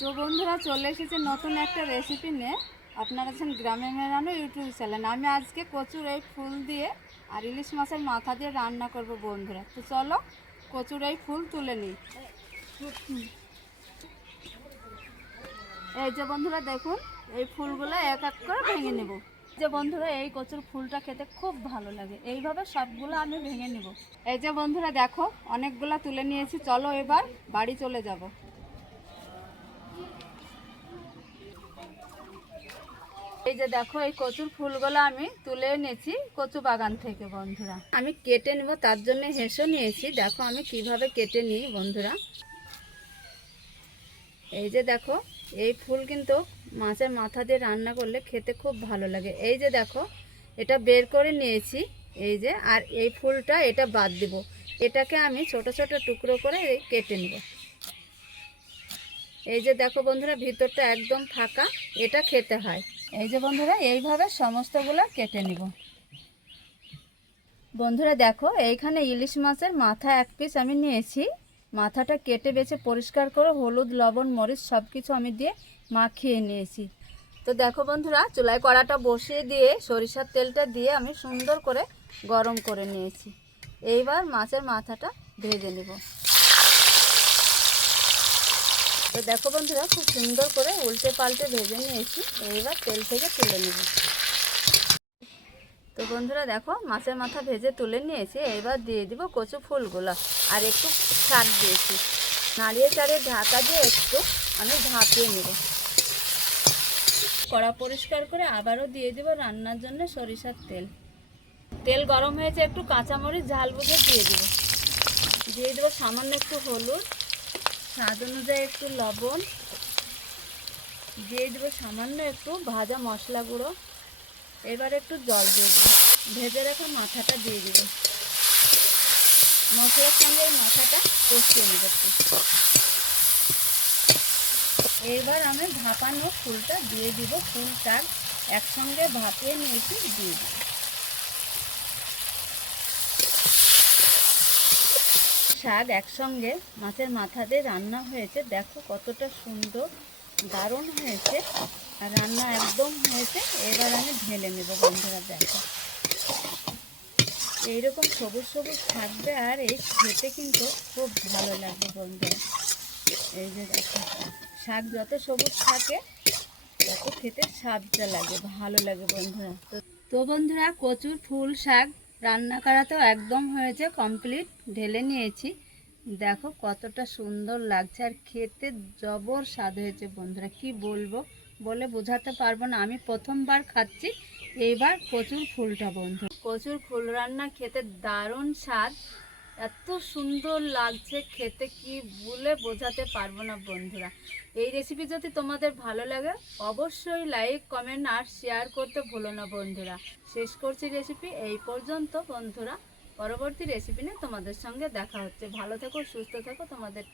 তো বন্ধুরা চলে এসেছে নতুন একটা রেসিপি নিয়ে। আপনারা আছেন গ্রামে মেরানো ইউটিউব চ্যানেল। আমি আজকে কচুর এই ফুল দিয়ে আর ইলিশ মাছের মাথা দিয়ে রান্না করব বন্ধুরা। তো চলো কচুর এই ফুল তুলে নিই। এই যে বন্ধুরা দেখুন, এই ফুলগুলো এক এক করে ভেঙে নেব। যে বন্ধুরা এই কচুর ফুলটা খেতে খুব ভালো লাগে, এইভাবে সবগুলো আমি ভেঙে নেব। এই যে বন্ধুরা দেখো, অনেকগুলা তুলে নিয়েছি। চলো এবার বাড়ি চলে যাব। এই যে দেখো, এই কচুর ফুলগুলো আমি তুলে এনেছি কচু বাগান থেকে বন্ধুরা। আমি কেটে নেব, তার জন্য হেঁসো নিয়েছি। দেখো আমি কিভাবে কেটে নিই বন্ধুরা। এই যে দেখো, এই ফুল কিন্তু মাছের মাথা দিয়ে রান্না করলে খেতে খুব ভালো লাগে। এই যে দেখো, এটা বের করে নিয়েছি। এই যে, আর এই ফুলটা এটা বাদ দেব। এটাকে আমি ছোট ছোট টুকরো করে কেটে নেব। এই যে দেখো বন্ধুরা, ভিতরটা একদম ফাঁকা, এটা খেতে হয়। এই যে বন্ধুরা, এইভাবে সমস্তগুলো কেটে নিব। বন্ধুরা দেখো, এইখানে ইলিশ মাছের মাথা এক পিস আমি নিয়েছি। মাথাটা কেটে বেছে পরিষ্কার করে হলুদ লবণ মরিচ সব কিছু আমি দিয়ে মাখিয়ে নিয়েছি। তো দেখো বন্ধুরা, চুলায় কড়াটা বসিয়ে দিয়ে সরিষার তেলটা দিয়ে আমি সুন্দর করে গরম করে নিয়েছি। এইবার মাছের মাথাটা ভেজে নেব। তো দেখো বন্ধুরা, খুব সুন্দর করে উল্টে পাল্টে ভেজে নিয়েছি। এইবার তেল থেকে তুলে নেব। তো বন্ধুরা দেখো, মাছের মাথা ভেজে তুলে নিয়েছি। এবার দিয়ে দিব কচু ফুলগুলো আর একটু শাক দিয়েছি। নাড়িয়ে চাড়িয়ে ঢাকা দিয়ে একটু আমি ভাপিয়ে নেব। কড়া পরিষ্কার করে আবারও দিয়ে দিব রান্নার জন্য সরিষার তেল। তেল গরম হয়েছে, একটু কাঁচামরিচ ঝাল বুঝে দিয়ে দেব সামান্য একটু হলুদ, স্বাদ অনুযায়ী একটু লবণ, দিয়ে দেবো সামান্য একটু ভাজা মশলা গুঁড়ো। এবার একটু জল দিয়ে দেবো। ভেজে রাখা মাথাটা দিয়ে দেবো। মশলার সঙ্গে এই মাথাটা কষিয়ে নেব একটু। এবার আমি ভাপানো ফুলটা দিয়ে দিব। ফুলটা একসঙ্গে ভাপিয়ে নিয়েছি, দিয়ে দিব। শাক একসঙ্গে মাছের মাথা দিয়ে রান্না হয়েছে। দেখো কতটা সুন্দর, দারুণ হয়েছে, আর রান্না একদম হয়েছে। এবার আমি ঢেলে নেব বন্ধুরা। দেখো এইরকম সবুজ সবুজ থাকবে, আর এই খেতে কিন্তু খুব ভালো লাগবে বন্ধুরা। এই যে দেখো, শাক যত সবুজ থাকে তত খেতে স্বাদটা লাগে, ভালো লাগে বন্ধুরা। তো বন্ধুরা, কচুর ফুল শাক রান্না করা তো একদম হয়েছে কমপ্লিট। ঢেলে নিয়েছি। দেখো কতটা সুন্দর লাগছে, আর খেতে জবর স্বাদ হয়েছে বন্ধুরা। কি বলবো, বলে বোঝাতে পারবো না। আমি প্রথমবার খাচ্ছি এইবার কচুর ফুলটা বন্ধু। কচুর ফুল রান্না খেতে দারুণ স্বাদ, এত সুন্দর লাগছে খেতে, কি বলে বোঝাতে পারবো না বন্ধুরা। এই রেসিপি যদি তোমাদের ভালো লাগে অবশ্যই লাইক কমেন্ট আর শেয়ার করতে ভুলো না বন্ধুরা। শেষ করছি রেসিপি এই পর্যন্ত বন্ধুরা। পরবর্তী রেসিপি নিয়ে তোমাদের সঙ্গে দেখা হচ্ছে। ভালো থেকো, সুস্থ থেকো, তোমাদের